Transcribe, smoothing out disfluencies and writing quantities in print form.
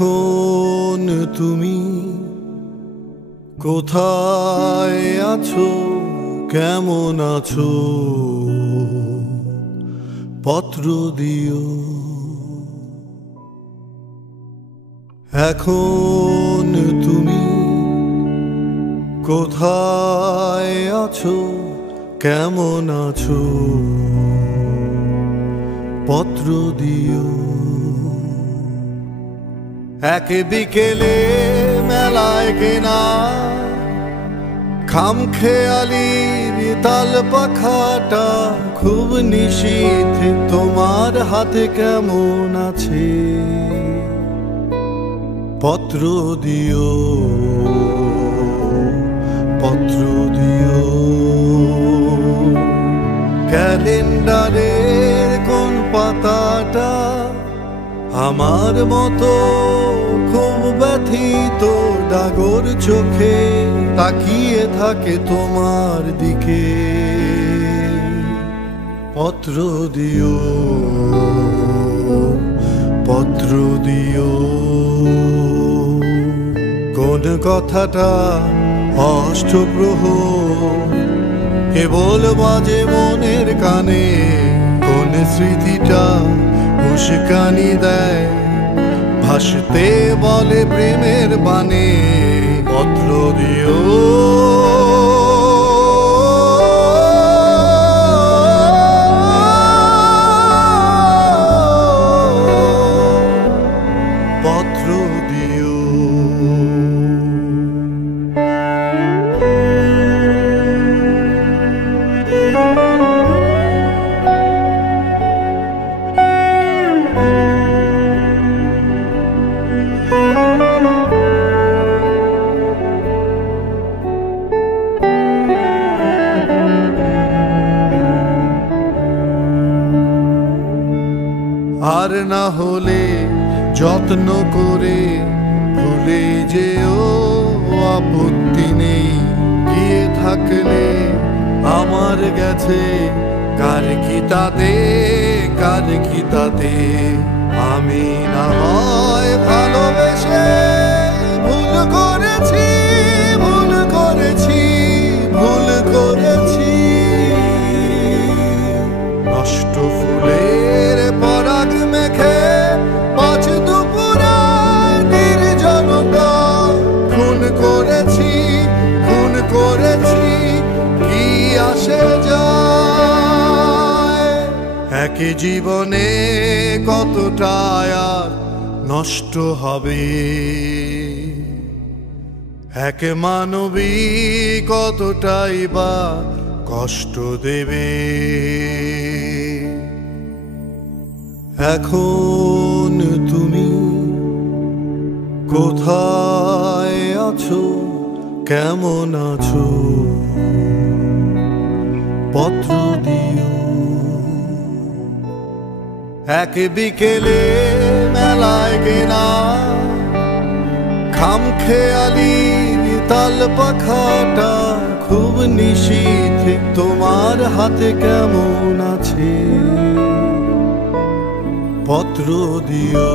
এখন তুমি কোথায় আছো, কেমন আছো, পত্র দিও। এখন তুমি কোথায় আছো, কেমন আছো, পত্র দিও। এক বিকেলে মেলায় কেনা খামখেয়ালির তাল পাখাটা খুব নিশীথ তোমার হাতে কেমন আছে, পত্র দিও, পত্র দিও। ক্যালেন্ডারের কোন পাতাটা আমার মতো খুব ব্যথিত ডাগর চোখে তাকিয়ে থাকে তোমার দিকে, পত্র দিও, পত্র দিও। কোন কথাটা অষ্টপ্রহর কেবল বাজে মনের কানে, কোন স্মৃতিটা উস্কানি দেয় ভাসতে বলে প্রেমের বানে, পত্র দিও, পত্র দিও। আর না হলে যত্ন করে ভুলে যেও, আপত্তি নেই। গিয়ে থাকলে আমার গেছে কার কি তাতে, কার কি তাতে। আমি না হয় ভালোবেসে ভুল করেছি, ভুল করেছি, ভুল করেছি। নষ্ট ফুলের পরাগ মেখে পাঁচ দুপুরা নির্জনতা খুন করেছি, খুন করেছি। কি আসে যায় একই জীবনে কতটা আর নষ্ট হবে, এক মানবী কতটাই বা কষ্ট দেবে। এখন তুমি কোথায় আছো, কেমন আছো, পত্র দিও। এক বিকেলে মেলায় কেনা খামখেয়ালির তাল পাখাটা খুব নিশীথ তোমার হাতে কেমন আছে, পত্র দিও।